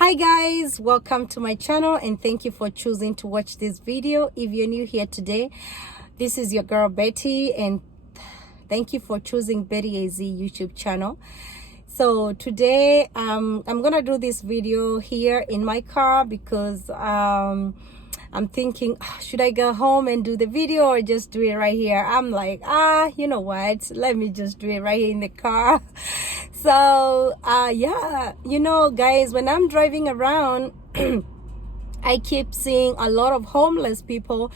Hi guys, welcome to my channel and thank you for choosing to watch this video. If you're new here today, this is your girl Betty and thank you for choosing Betty AZ YouTube channel. So today I'm gonna do this video here in my car because I'm thinking, should I go home and do the video or just do it right here? I'm like, you know what, let me just do it right here in the car. So yeah, you know guys, when I'm driving around I keep seeing a lot of homeless people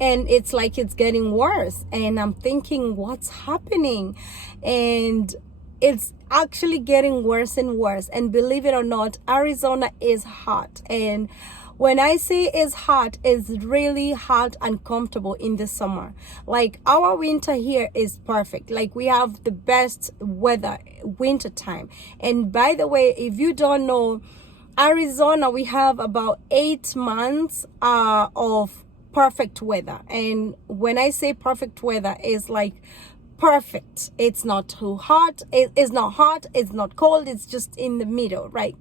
and it's like it's getting worse, and I'm thinking, what's happening? And it's actually getting worse and worse. And believe it or not, Arizona is hot, and when I say it's hot, it's really hot and comfortable in the summer. Like our winter here is perfect. Like we have the best weather winter time. And by the way, if you don't know, Arizona, we have about 8 months of perfect weather. And when I say perfect weather, it's like perfect. It's not too hot, it's not hot, it's not cold, it's just in the middle, right?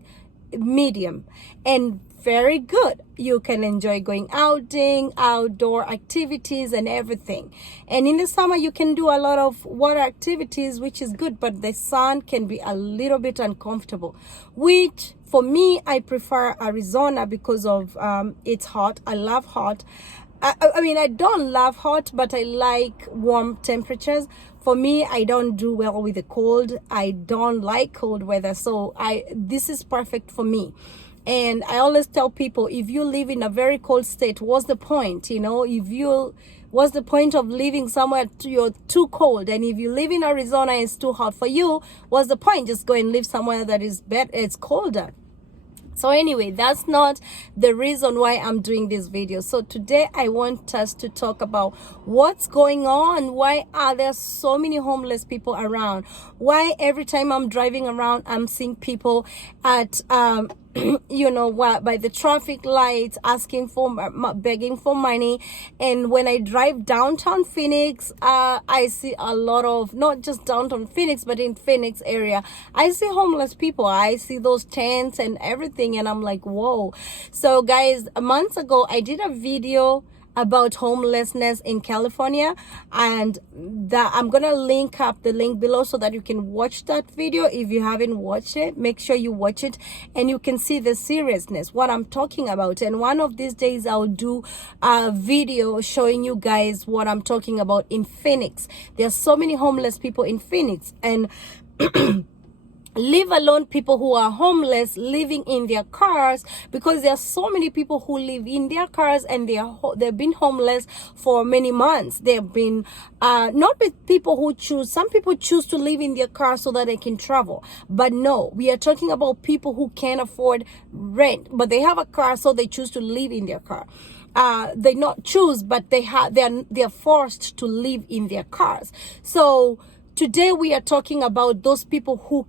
Medium and very good. You can enjoy going outing, outdoor activities and everything. And in the summer you can do a lot of water activities, which is good, but the sun can be a little bit uncomfortable, which for me, I prefer Arizona because of it's hot. I love hot. I mean, I don't love hot, but I like warm temperatures. For me, I don't do well with the cold. I don't like cold weather. So this is perfect for me. And I always tell people, if you live in a very cold state, what's the point? You know, what's the point of living somewhere you're too cold? And if you live in Arizona and it's too hot for you, what's the point? Just go and live somewhere that is better, it's colder. So anyway, that's not the reason why I'm doing this video. So today I want us to talk about what's going on. Why are there so many homeless people around? Why every time I'm driving around, I'm seeing people at you know what, by the traffic lights asking for begging for money. And when I drive downtown Phoenix, I see a lot of, not just downtown Phoenix, but in Phoenix area, I see homeless people. I see those tents and everything, and I'm like, whoa. So guys, months ago I did a video about homelessness in California, and that I'm gonna link up the link below so that you can watch that video. If you haven't watched it, make sure you watch it and you can see the seriousness what I'm talking about. And one of these days I'll do a video showing you guys what I'm talking about in Phoenix. There's so many homeless people in Phoenix, and leave alone people who are homeless living in their cars, because there are so many people who live in their cars and they've been homeless for many months. They've been not with people who choose. Some people choose to live in their car so that they can travel, but no, we are talking about people who can't afford rent, but they have a car, so they choose to live in their car. They not choose, but they're forced to live in their cars. So today we are talking about those people who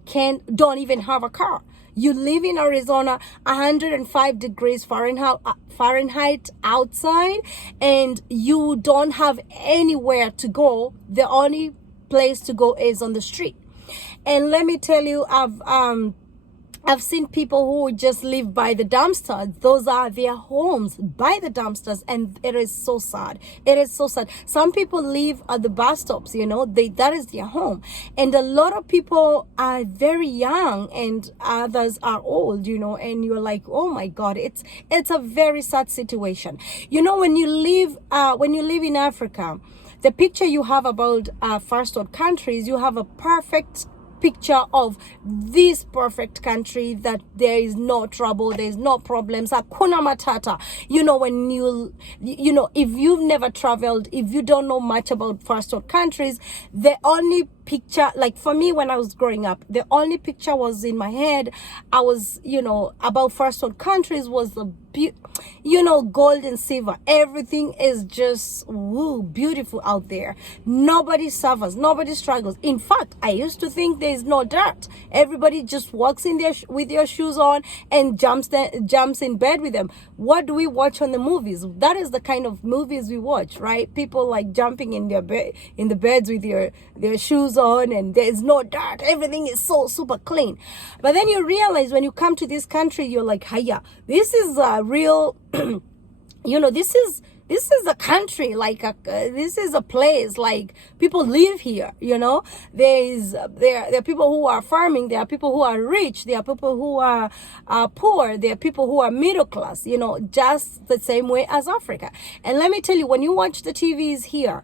don't even have a car. You live in Arizona, 105 degrees Fahrenheit outside, and you don't have anywhere to go. The only place to go is on the street. And let me tell you, I've seen people who just live by the dumpsters. Those are their homes, by the dumpsters, and it is so sad. It is so sad. Some people live at the bus stops, you know, that is their home. And a lot of people are very young and others are old, you know, and you're like, oh my God, it's a very sad situation. You know, when you live in Africa, the picture you have about first world countries, you have a perfect picture of this perfect country, that there is no trouble, there's no problems, hakuna matata. You know, when you know, if you've never traveled, if you don't know much about first world countries, the only picture, like for me when I was growing up, the only picture was in my head, I was, you know, about first world countries was a gold and silver. Everything is just beautiful out there. Nobody suffers, nobody struggles. In fact, I used to think there is no dirt. Everybody just walks in there with their shoes on and jumps in bed with them. What do we watch on the movies? That is the kind of movies we watch, right? People like jumping in their in the beds with their shoes on, and there's no dirt. Everything is so super clean. But then you realize when you come to this country, you're like, hiya, this is a real this is a country, like this is a place, like people live here. There are people who are farming, there are people who are rich, there are people who are poor, there are people who are middle class, just the same way as Africa. And let me tell you, when you watch the TVs here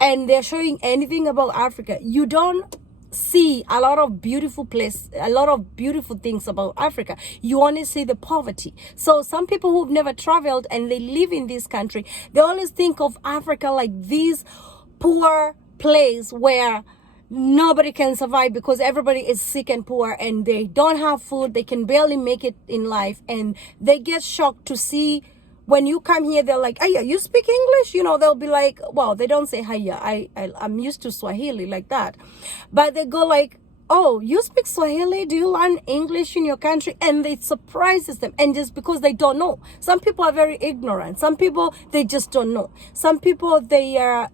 and they're showing anything about Africa, you don't see a lot of beautiful things about Africa. You only see the poverty. So some people who've never traveled and they live in this country, they always think of Africa like this poor place where nobody can survive because everybody is sick and poor and they don't have food, they can barely make it in life, and they get shocked to see when you come here. They're like, "Hiya, you speak English?" They'll be like, well, they don't say hiya. I'm used to Swahili like that. But they go like, "Oh, you speak Swahili? Do you learn English in your country?" And it surprises them. And just because they don't know. Some people are very ignorant. Some people, they just don't know. Some people, they are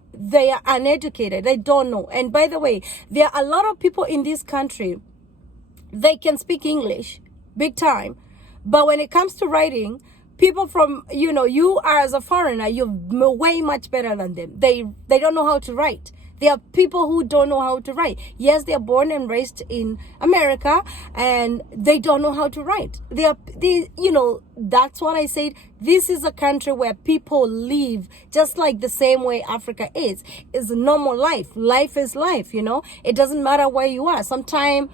uneducated. They don't know. And by the way, there are a lot of people in this country, they can speak English big time. But when it comes to writing, people from, you are as a foreigner, you're way much better than them. They don't know how to write. There are people who don't know how to write. Yes, they are born and raised in America and they don't know how to write. That's what I said. This is a country where people live just like the same way Africa is. It's a normal life. Life is life, It doesn't matter where you are. Sometimes,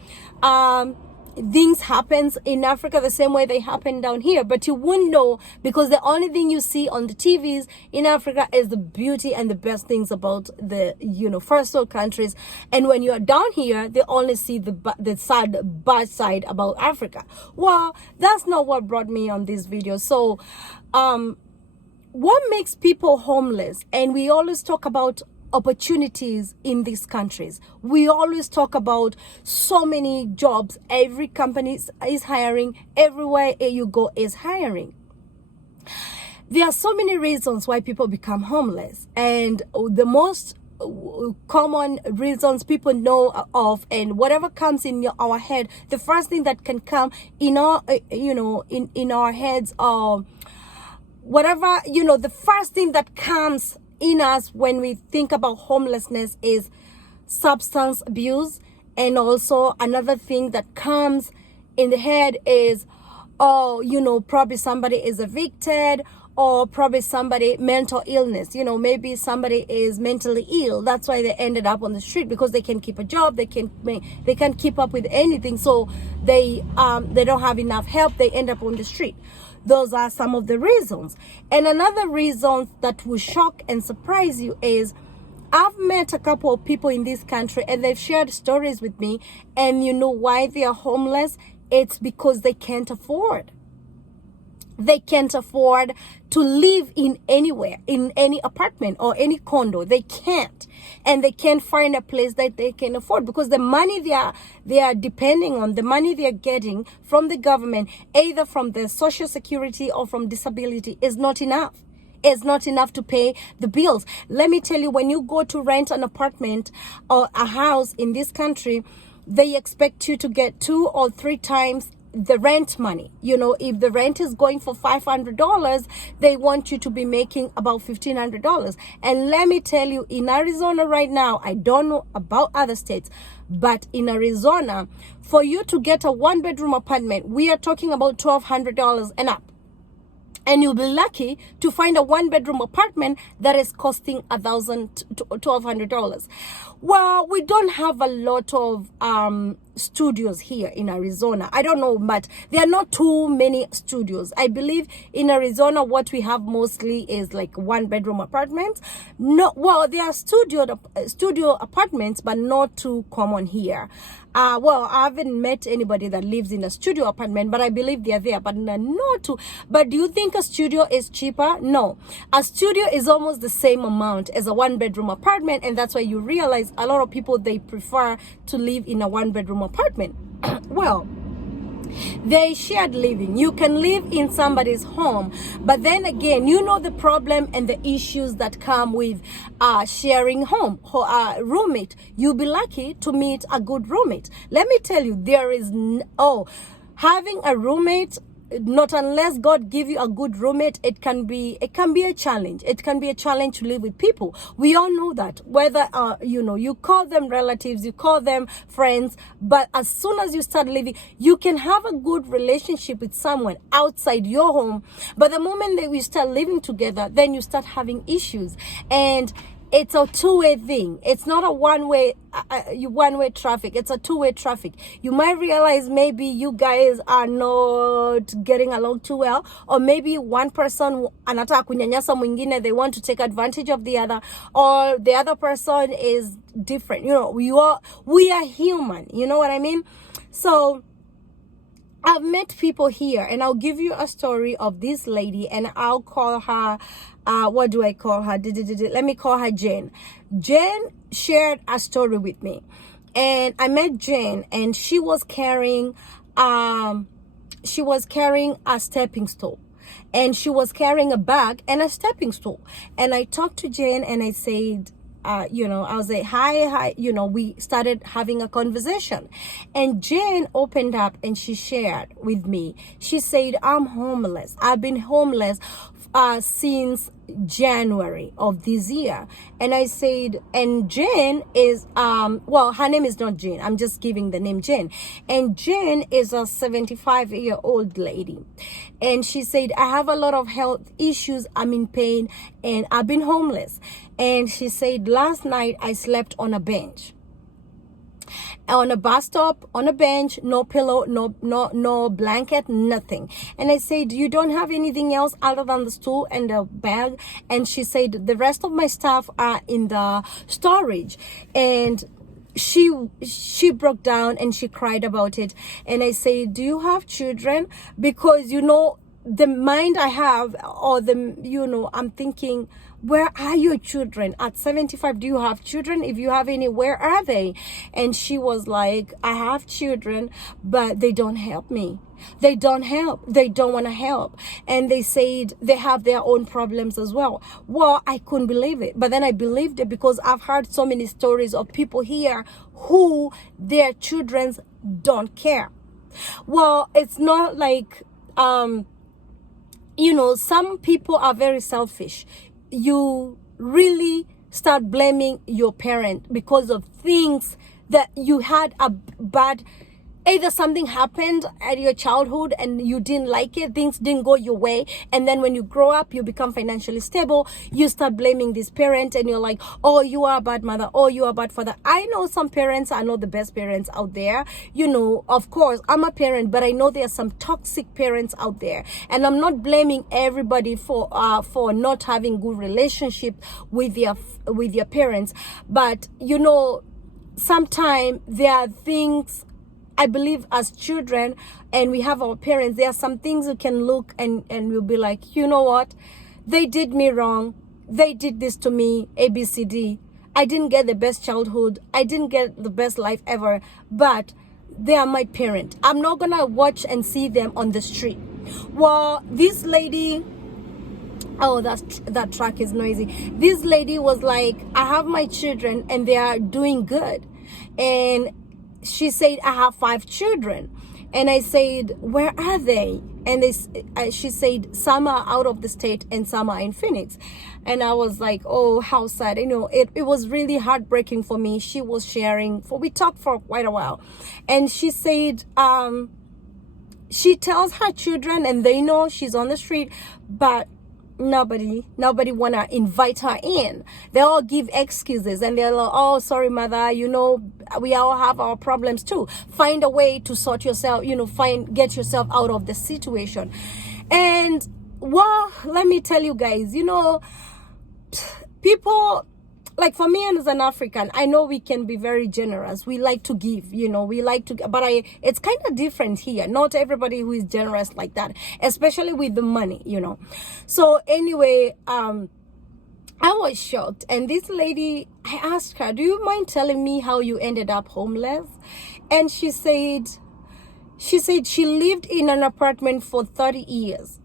things happens in Africa the same way they happen down here, but you wouldn't know because the only thing you see on the TVs in Africa is the beauty and the best things about the first world countries. And when you're down here, they only see the bad side about Africa. Well, that's not what brought me on this video. So what makes people homeless? And we always talk about opportunities in these countries. We always talk about so many jobs. Every company is hiring. Everywhere you go is hiring. There are so many reasons why people become homeless, and the most common reasons people know of, and whatever comes in our head, the first thing that can come in our in our heads, or whatever, the first thing that comes in us when we think about homelessness is substance abuse. And also another thing that comes in the head is, probably somebody is evicted, or probably somebody mental illness. Maybe somebody is mentally ill. That's why they ended up on the street, because they can keep a job, they can't keep up with anything, so they don't have enough help. They end up on the street. Those are some of the reasons. And another reason that will shock and surprise you is, I've met a couple of people in this country and they've shared stories with me. And you know why they are homeless? It's because they can't afford. They can't afford to live in anywhere, in any apartment or any condo. They can't. And they can't find a place that they can afford, because the money they are depending on, the money they are getting from the government, either from the social security or from disability, is not enough. It's not enough to pay the bills. Let me tell you, when you go to rent an apartment or a house in this country, they expect you to get 2 or 3 times the rent money. If the rent is going for $500, they want you to be making about $1,500. And let me tell you, in Arizona right now, I don't know about other states, but in Arizona, for you to get a 1-bedroom apartment, we are talking about $1,200 and up. And you'll be lucky to find a 1-bedroom apartment that is costing $1,200. Well, we don't have a lot of studios here in Arizona. I don't know, but there are not too many studios. I believe in Arizona what we have mostly is like 1-bedroom apartments. No, well, there are studio apartments, but not too common here. Well, I haven't met anybody that lives in a studio apartment, but I believe they're there, but not too. But do you think a studio is cheaper? No, a studio is almost the same amount as a 1-bedroom apartment, and that's why you realize a lot of people, they prefer to live in a 1-bedroom apartment. Well, they shared living. You can live in somebody's home, but then again, you know the problem and the issues that come with sharing home, roommate. You'll be lucky to meet a good roommate. Let me tell you, there is having a roommate, not unless God give you a good roommate, it can be a challenge. It can be a challenge to live with people. We all know that, whether you call them relatives, you call them friends, but as soon as you start living, you can have a good relationship with someone outside your home, but the moment that we start living together, then you start having issues. And it's a two-way thing. It's not a one-way traffic. It's a two-way traffic. You might realize maybe you guys are not getting along too well, or maybe one person anataka kunyanyasa mwingine, they want to take advantage of the other, or the other person is different. We are human. You know what I mean? So I've met people here, and I'll give you a story of this lady, and I'll call her, what do I call her? Let me call her Jen. Jen shared a story with me, and I met Jen, and she was carrying a stepping stool, and she was carrying a bag and a stepping stool. And I talked to Jen, and I said, I was like, hi, we started having a conversation, and Jane opened up and she shared with me. She said, I'm homeless. I've been homeless since January of this year. And I said, and Jane is, well, her name is not Jane. I'm just giving the name Jane. And Jane is a 75-year-old lady. And she said, I have a lot of health issues. I'm in pain and I've been homeless. And she said, last night I slept on a bench. On a bus stop, on a bench, no pillow, no blanket, nothing. And I said, you don't have anything else other than the stool and the bag? And she said, the rest of my stuff are in the storage. And she broke down and she cried about it. And I said, do you have children? Because the mind I have, or I'm thinking, where are your children? At 75, do you have children? If you have any, where are they? And she was like, I have children, but they don't help me. They don't help. They don't want to help. And they said they have their own problems as well. Well, I couldn't believe it. But then I believed it because I've heard so many stories of people here who their children don't care. Well, it's not like, some people are very selfish. You really start blaming your parent because of things that you had a bad, either something happened at your childhood and you didn't like it, things didn't go your way, and then when you grow up, you become financially stable, you start blaming this parent, and you're like, oh, you are a bad mother, oh, you are a bad father. I know some parents are not the best parents out there. Of course, I'm a parent, but I know there are some toxic parents out there, and I'm not blaming everybody for not having good relationship with your parents, but sometimes there are things, I believe, as children, and we have our parents, there are some things you can look and we'll be like, you know what? They did me wrong. They did this to me, ABCD. I didn't get the best childhood. I didn't get the best life ever, but they are my parent. I'm not going to watch and see them on the street. Well, this lady, oh, that truck is noisy. This lady was like, I have my children and they are doing good. And she said, I have 5 children. And I said, where are they? And she said, some are out of the state and some are in Phoenix. And I was like, oh, how sad. It was really heartbreaking for me. She was sharing, we talked for quite a while. And she said, she tells her children, and they know she's on the street, but Nobody wanna invite her in. They all give excuses, and they're like, oh, sorry, mother, we all have our problems too. Find a way to sort yourself, get yourself out of the situation. And well, let me tell you guys, people, like for me and as an African, I know we can be very generous. We like to give, we like to, but it's kind of different here. Not everybody who is generous like that, especially with the money, So anyway, I was shocked. And this lady, I asked her, do you mind telling me how you ended up homeless? And she said she lived in an apartment for 30 years.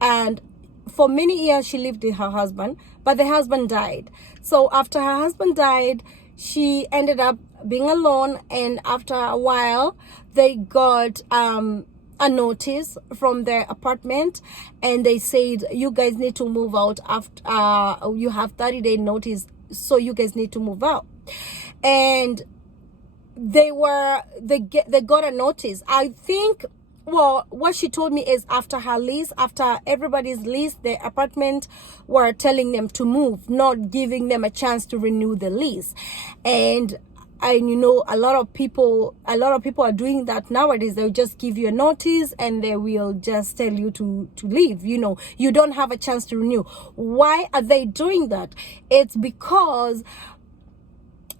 And for many years she lived with her husband, but the husband died. So after her husband died, she ended up being alone, and after a while they got a notice from their apartment, and they said, you guys need to move out after you have 30-day notice, so you guys need to move out. And they got a notice. I think, well, what she told me is after everybody's lease, the apartment were telling them to move, not giving them a chance to renew the lease. And a lot of people are doing that nowadays. They'll just give you a notice and they will just tell you to leave. You don't have a chance to renew. Why are they doing that? It's because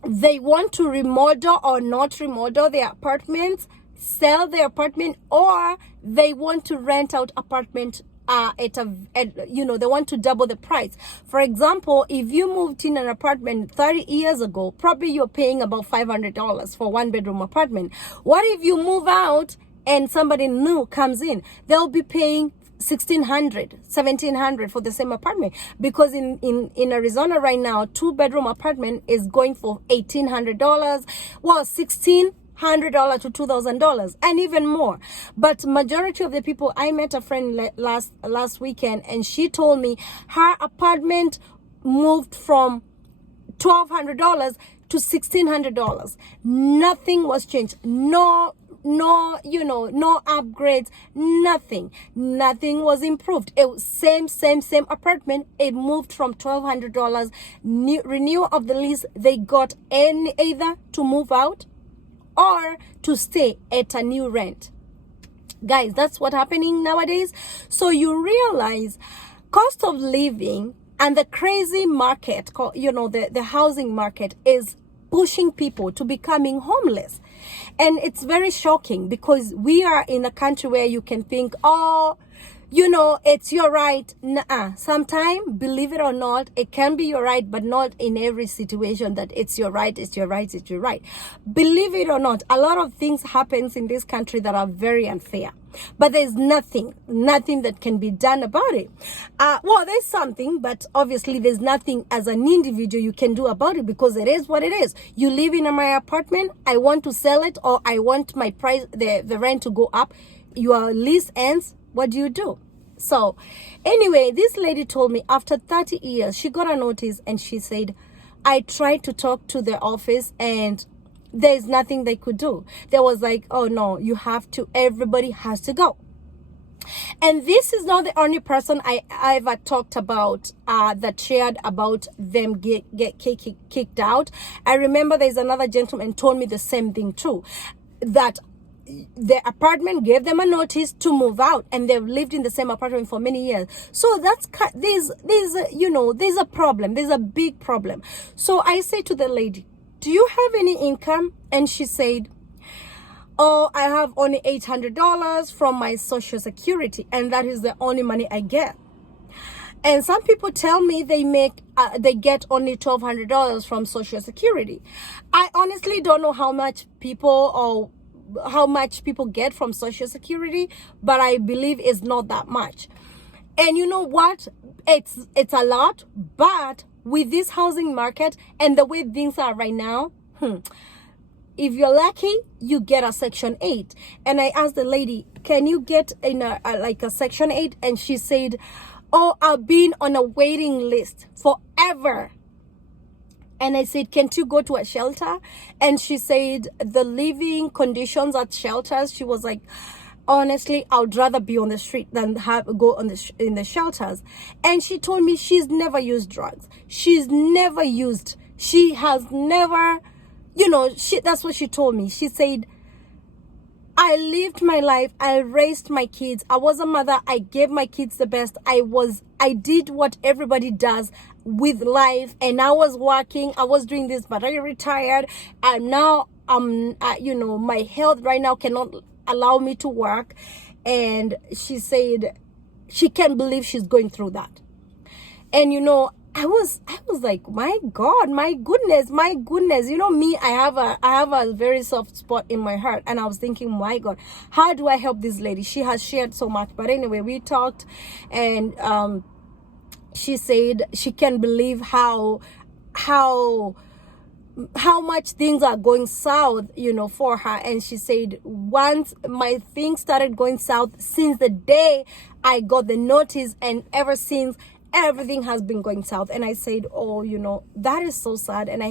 they want to remodel or not remodel their apartments, sell their apartment, or they want to rent out apartment they want to double the price. For example, if you moved in an apartment 30 years ago, probably you're paying about $500 for one bedroom apartment. What if you move out and somebody new comes in? They'll be paying $1,600, $1,700 for the same apartment, because in Arizona right now, 2-bedroom apartment is going for $1,800, well, $1,600 to $2,000, and even more. But majority of the people, I met a friend last weekend, and she told me her apartment moved from $1,200 to $1,600. Nothing was changed. No upgrades, nothing was improved. It was same apartment. It moved from $1,200. Renewal of the lease, they got either to move out or to stay at a new rent. Guys, that's what's happening nowadays. So you realize cost of living and the crazy market, the housing market is pushing people to becoming homeless. And it's very shocking, because we are in a country where you can think, oh, it's your right. Nuh-uh. Sometimes, believe it or not, it can be your right, but not in every situation that it's your right, it's your right, it's your right. Believe it or not, a lot of things happens in this country that are very unfair. But there's nothing that can be done about it. Well, there's something, but obviously there's nothing as an individual you can do about it, because it is what it is. You live in my apartment, I want to sell it, or I want my price, the rent to go up. Your lease ends. What do you do? So anyway, this lady told me after 30 years, she got a notice, and she said, I tried to talk to the office and there's nothing they could do. They was like, oh no, everybody has to go. And this is not the only person I ever talked about that shared about them get kicked out. I remember there's another gentleman told me the same thing too, that the apartment gave them a notice to move out, and they've lived in the same apartment for many years. So there's a problem. There's a big problem. So I say to the lady, do you have any income? And she said, oh, I have only $800 from my Social Security, and that is the only money I get. And some people tell me they get only $1,200 from Social Security. I honestly don't know how much people get from Social Security, but I believe it's not that much. And you know what? It's a lot, but with this housing market and the way things are right now, if you're lucky, you get a Section 8. And I asked the lady, can you get in a Section 8? And she said, oh, I've been on a waiting list forever. And I said, can't you go to a shelter? And she said the living conditions at shelters, she was like, honestly, I would rather be on the street than go on in the shelters. And she told me she's never used drugs. She has never, that's what she told me. She said, I lived my life. I raised my kids. I was a mother. I gave my kids the best. I did what everybody does with life, and I was working. I was doing this, but I retired, and now my health right now cannot allow me to work. And she said she can't believe she's going through that. And I was like, my God, my goodness. Me, I have a very soft spot in my heart, and I was thinking, my God, how do I help this lady? She has shared so much. But anyway, we talked, and she said she can't believe how much things are going south, for her. And she said, once my things started going south, since the day I got the notice, and ever since, everything has been going south. And I said, oh, that is so sad. And I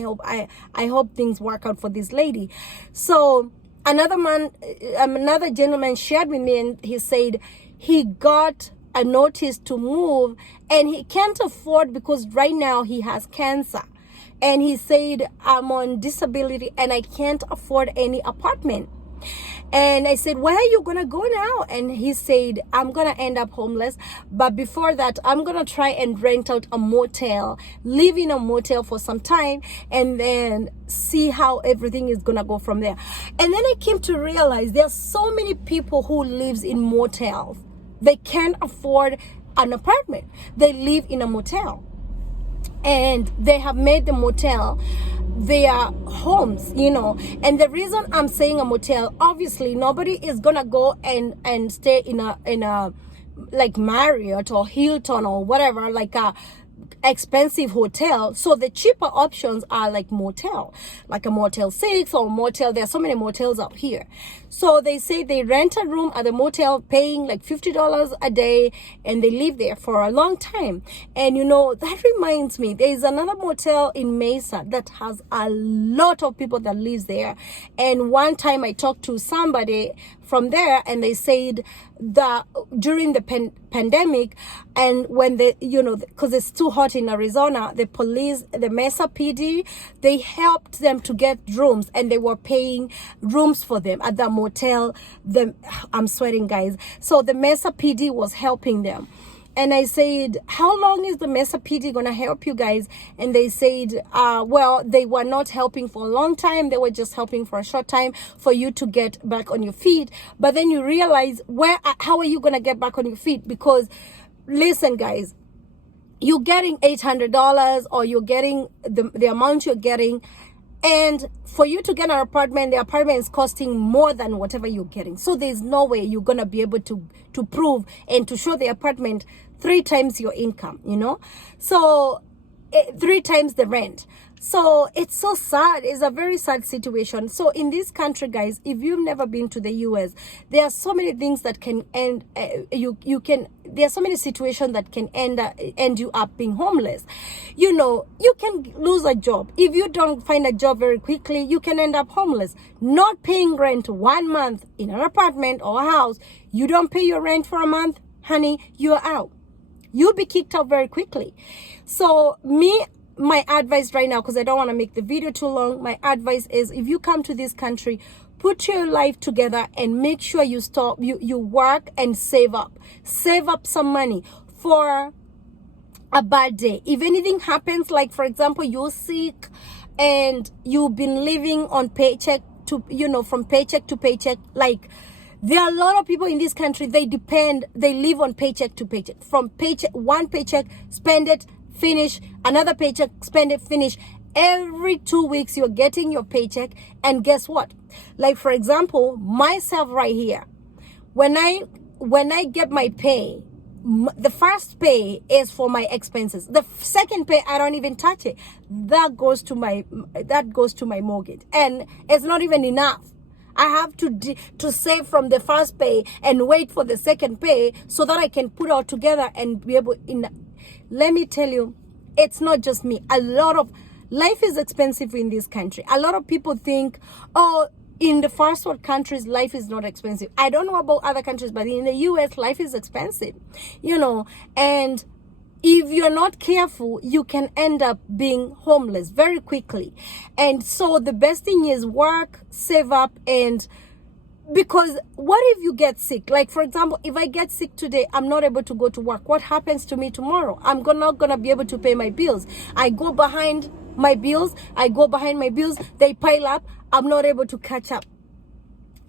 hope things work out for this lady. So another gentleman shared with me, and he said he got a notice to move, and he can't afford, because right now he has cancer. And he said, I'm on disability and I can't afford any apartment. And I said, where are you going to go now? And he said, I'm going to end up homeless. But before that, I'm going to try and rent out a motel, live in a motel for some time, and then see how everything is going to go from there. And then I came to realize there are so many people who lives in motels. They can't afford an apartment. They live in a motel. And they have made the motel their homes, and the reason I'm saying a motel, obviously nobody is gonna go and stay in a like Marriott or Hilton or whatever, like a expensive hotel. So the cheaper options are like motel, like a Motel 6 or motel. There are so many motels out here. So they say they rent a room at the motel, paying like $50 a day, and they live there for a long time. And that reminds me, there is another motel in Mesa that has a lot of people that lives there. And one time I talked to somebody from there, and they said that during the pandemic, and when because it's too hot in Arizona, the police, the Mesa PD, they helped them to get rooms, and they were paying rooms for them at the motel. I'm sweating, guys. So the Mesa PD was helping them. And I said, how long is the Mesa PD going to help you guys? And they said, well, they were not helping for a long time. They were just helping for a short time for you to get back on your feet. But then you realize, how are you going to get back on your feet? Because listen, guys, you're getting $800, or you're getting the amount you're getting. And for you to get an apartment, the apartment is costing more than whatever you're getting. So there's no way you're going to be able to prove and to show the apartment 3 times your income, So 3 times the rent. So it's so sad. It's a very sad situation. So in this country, guys, if you've never been to the US, there are so many things that can end. There are so many situations that can end you up being homeless. You can lose a job. If you don't find a job very quickly, you can end up homeless. Not paying rent 1 month in an apartment or a house. You don't pay your rent for a month, honey, you're out. You'll be kicked out very quickly. So my advice right now, because I don't want to make the video too long, my advice is, if you come to this country, put your life together and make sure you work and save up some money for a bad day. If anything happens, like for example, you're sick and you've been living on paycheck to, from paycheck to paycheck, like there are a lot of people in this country, they live on paycheck to paycheck. From one paycheck, spend it, finish, another paycheck, spend it, finish. Every 2 weeks you're getting your paycheck, and guess what? Like for example, myself right here, when I get my pay, the first pay is for my expenses. The second pay, I don't even touch it. That goes to my mortgage, and it's not even enough. I have to save from the first pay and wait for the second pay so that I can put all together and be able. Let me tell you, it's not just me. Life is expensive in this country. A lot of people think, oh, in the first world countries, life is not expensive. I don't know about other countries, but in the US, life is expensive, you know, and if you're not careful, you can end up being homeless very quickly. And so the best thing is work, save up, and because what if you get sick? Like, for example, if I get sick today, I'm not able to go to work. What happens to me tomorrow? I'm not gonna be able to pay my bills. I go behind my bills. They pile up. I'm not able to catch up.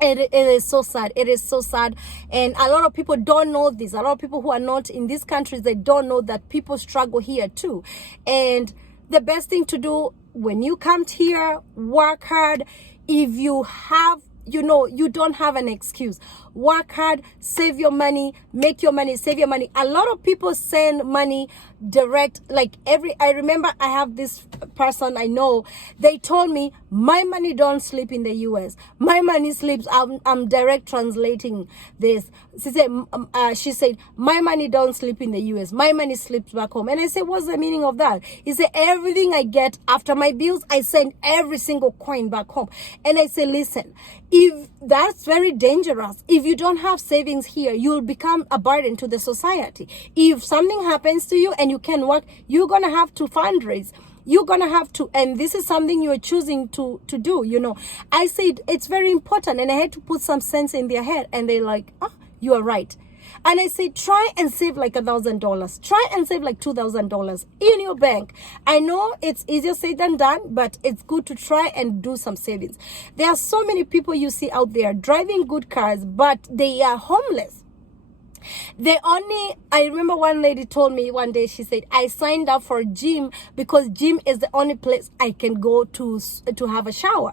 It is so sad. It is so sad. And a lot of people don't know this. A lot of people who are not in these countries, they don't know that people struggle here too. And the best thing to do when you come here, work hard. If you have, you know, you don't have an excuse. Work hard, save your money, make your money, save your money. A lot of people send money direct, like I remember I have this person I know, they told me, my money don't sleep in the US. My money sleeps, I'm direct translating this. She said, my money don't sleep in the US. My money sleeps back home. And I said, what's the meaning of that? He said, everything I get after my bills, I send every single coin back home. And I said, listen, if that's very dangerous. If you don't have savings here, you'll become a burden to the society. If something happens to you and you can't work, you're going to have to fundraise. You're going to have to, and this is something you're choosing to do, you know. I said, it's very important. And I had to put some sense in their head. And they're like, oh, you are right. And I say, try and save like $1,000. Try and save like $2,000 in your bank. I know it's easier said than done, but it's good to try and do some savings. There are so many people you see out there driving good cars, but they are homeless. I remember one lady told me one day, she said, I signed up for a gym because gym is the only place I can go to have a shower.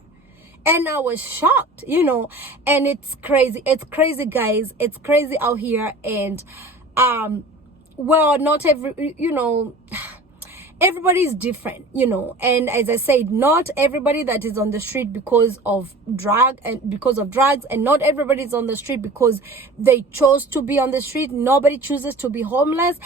And I was shocked, you know, and it's crazy. It's crazy, guys. It's crazy out here. And, well, not every, you know, everybody's different, you know. And as I said, not everybody that is on the street because of drugs, and not everybody's on the street because they chose to be on the street. Nobody chooses to be homeless.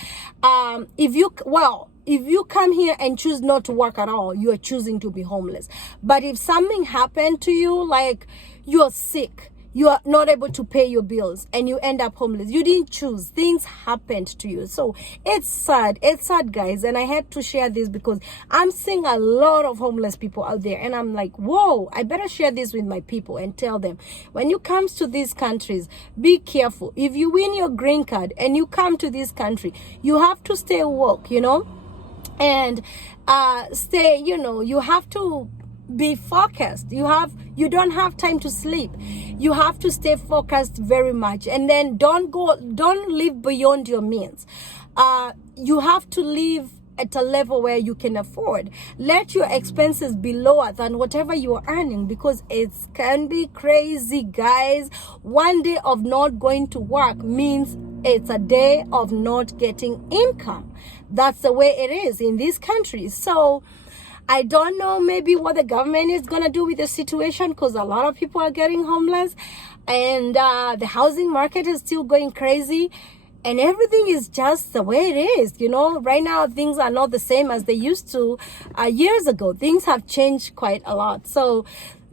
If you come here and choose not to work at all, you are choosing to be homeless. But if something happened to you, like you're sick, you are not able to pay your bills, and you end up homeless, you didn't choose, things happened to you. So it's sad, guys. And I had to share this because I'm seeing a lot of homeless people out there, and I'm like, whoa, I better share this with my people and tell them, when you come to these countries, be careful. If you win your green card and you come to this country, you have to stay woke, you know, and stay, you know, you have to be focused. You don't have time to sleep. You have to stay focused very much. And then don't live beyond your means. You have to live at a level where you can afford. Let your expenses be lower than whatever you are earning, because it can be crazy, guys. One day of not going to work means it's a day of not getting income. That's the way it is in these countries. So I don't know maybe what the government is going to do with the situation, because a lot of people are getting homeless, and the housing market is still going crazy, and everything is just the way it is. You know, right now things are not the same as they used to years ago. Things have changed quite a lot. So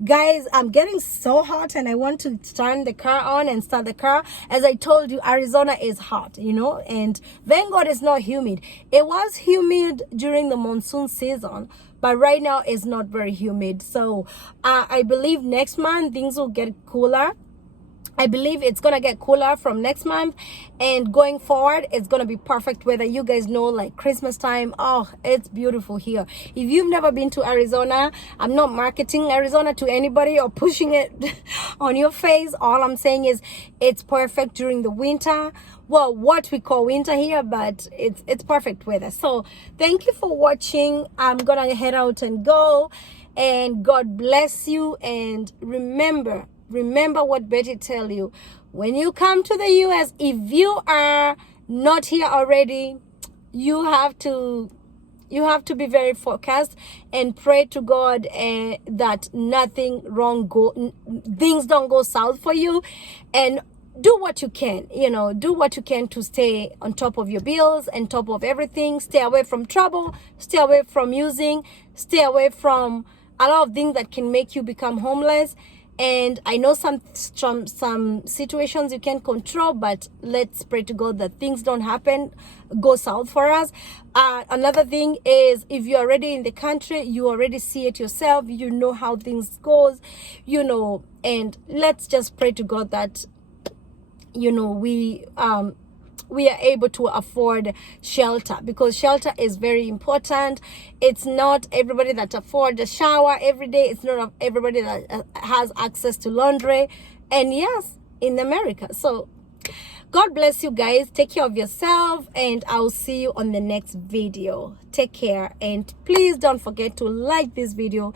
guys, I'm getting so hot and I want to turn the car on and start the car. As I told you, Arizona is hot, you know, and thank God it's not humid. It was humid during the monsoon season, but right now it's not very humid. So I believe next month things will get cooler. I believe it's gonna get cooler from next month, and going forward it's gonna be perfect weather. You guys know, like Christmas time, oh, it's beautiful here. If you've never been to Arizona, I'm not marketing Arizona to anybody or pushing it on your face. All I'm saying is it's perfect during the winter. Well, what we call winter here, but it's perfect weather. So thank you for watching. I'm gonna head out and go, and God bless you. And remember what Betty tell you. When you come to the US, if you are not here already, you have to be very focused and pray to God that things don't go south for you, and do what you can, you know, do what you can to stay on top of your bills and top of everything. Stay away from trouble, stay away from using, stay away from a lot of things that can make you become homeless. And I know some situations you can't control, but let's pray to God that things don't happen, go south for us. Another thing is, if you're already in the country, you already see it yourself, you know how things goes, you know. And let's just pray to God that, you know, we are able to afford shelter, because shelter is very important. It's not everybody that afford a shower every day. It's not everybody that has access to laundry, and yes, in America. So God bless you guys. Take care of yourself, and I'll see you on the next video. Take care, and please don't forget to like this video.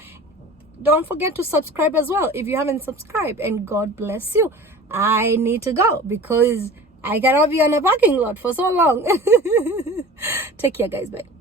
Don't forget to subscribe as well if you haven't subscribed, and God bless you. I need to go because I cannot be on a parking lot for so long. Take care, guys. Bye.